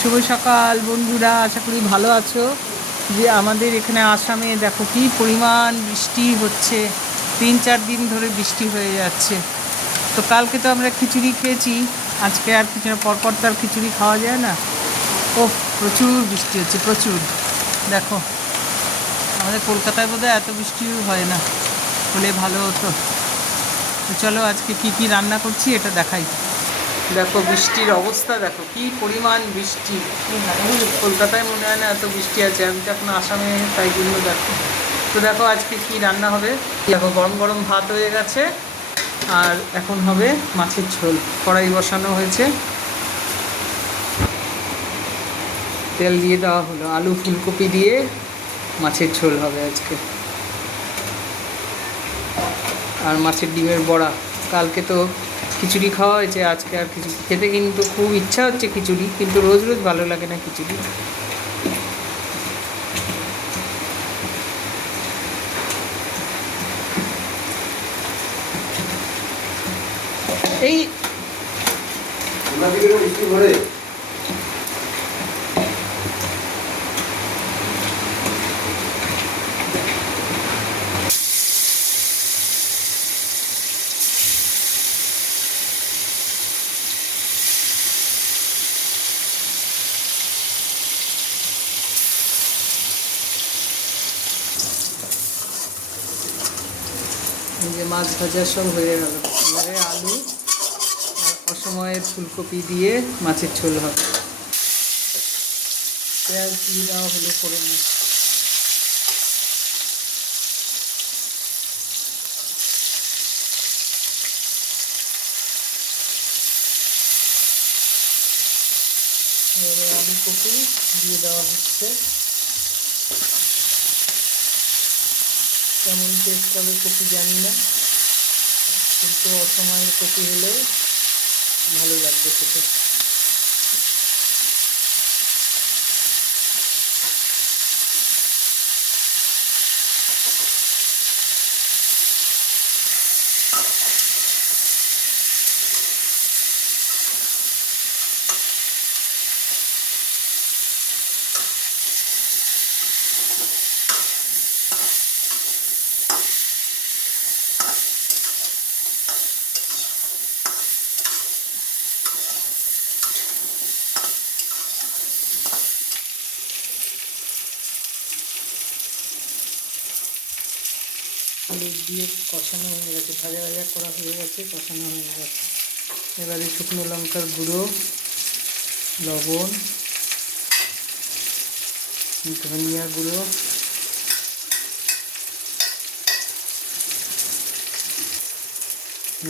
শুভ সকাল বন্ধুরা, আশা করি ভালো আছো। যে আমাদের এখানে আসামে দেখো কি পরিমাণ বৃষ্টি হচ্ছে, 3-4 দিন ধরে বৃষ্টি হয়ে যাচ্ছে। তো কালকে তো আমরা খিচুড়ি খেয়েছি, আজকে আর কিছু পরপর তো আর খিচুড়ি খাওয়া যায় না। ও, প্রচুর বৃষ্টি হচ্ছে, প্রচুর। দেখো, আমাদের কলকাতায় বোধহয় এত বৃষ্টি হয় না, হলে ভালো হতো। তো চলো আজকে কি কি রান্না করছি এটা দেখাই। দেখো বৃষ্টির অবস্থা, দেখো কি পরিমাণ বৃষ্টি। কলকাতায় মনে হয় না এত বৃষ্টি আছে, আমি তো এখন আসামে, তাই জন্য দেখো। তো দেখো আজকে কি রান্না হবে। দেখো গরম গরম ভাত হয়ে গেছে, আর এখন হবে মাছের ঝোল। কড়াই বসানো হয়েছে, তেল দিয়ে দেওয়া হলো, আলু ফুলকপি দিয়ে মাছের ঝোল হবে আজকে। আর মাছের ডিমের বড়া। কালকে তো খিচুড়ি খাওয়া হয়েছে, আজকে আর খিচুড়ি খেতে কিন্তু খুব ইচ্ছা হচ্ছে খিচুড়ি, কিন্তু রোজ রোজ ভালো লাগে না খিচুড়ি। এই যে মাছ ভাজা সব হয়ে গেল, এবারে আলু আর অসময়ের ফুলকপি দিয়ে মাছের ঝোল হবে। পেঁয়াজ দিয়ে দেওয়া হলো ফোড়নে। এবারে আলু কপি দিয়ে দেওয়া হচ্ছে। কেমন টেস্ট হবে কপি জানি না, কিন্তু অসময়ের কপি হলে ভালো লাগবে খেতে। আলু দিয়ে কষানো হয়ে গেছে, ভাজা ভাজা করা হয়ে গেছে, কষানো হয়ে গেছে। এবারে শুকনো লঙ্কার গুঁড়ো, লবণ, ধনিয়া গুঁড়ো,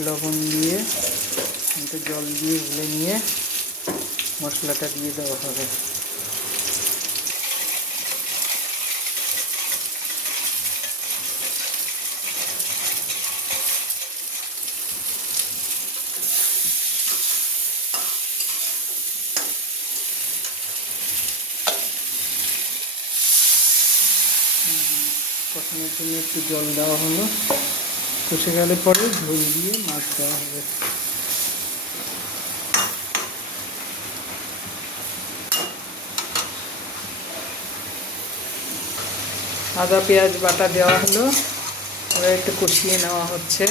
লবণ দিয়ে একটু জল দিয়ে গুলে নিয়ে মশলাটা দিয়ে দেওয়া হবে। কষানোর জন্য একটু জল দেওয়া হলো, কষে গেলে পরে ঝোল দিয়ে মাছ দেওয়া হবে। আদা পেঁয়াজ বাটা দেওয়া হলো, এবার একটু কষিয়ে নেওয়া হচ্ছে।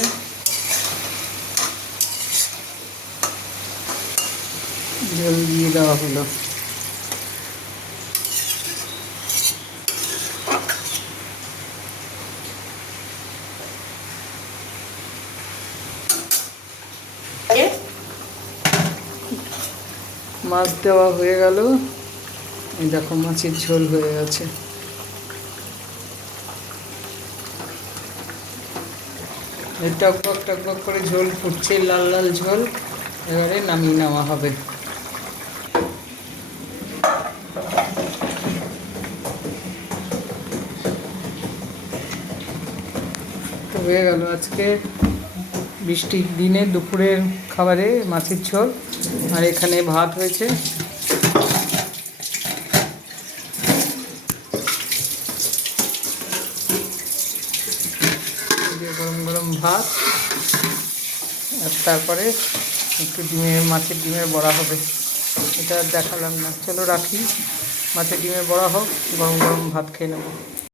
ঝোল দিয়ে দেওয়া হলো। মাছ দেওয়া হয়ে গেল, এই দেখো মাছের ঝোল হয়ে গেছে। এই টকবক টকবক করে ঝোল ফুটছে, লাল লাল ঝোল। এবারে নামিয়ে নেওয়া হবে। তো হয়ে গেল আজকে বৃষ্টির দিনে দুপুরের খাবারে মাছের ঝোল। আর এখানে ভাত হয়েছে, গরম গরম ভাত, আর তারপরে একটু মাছের ডিমের বড়া হবে। এটা আর দেখালাম না। চলো রাখি, মাছের ডিমের বড়া হোক, গরম গরম ভাত খেয়ে নেবো।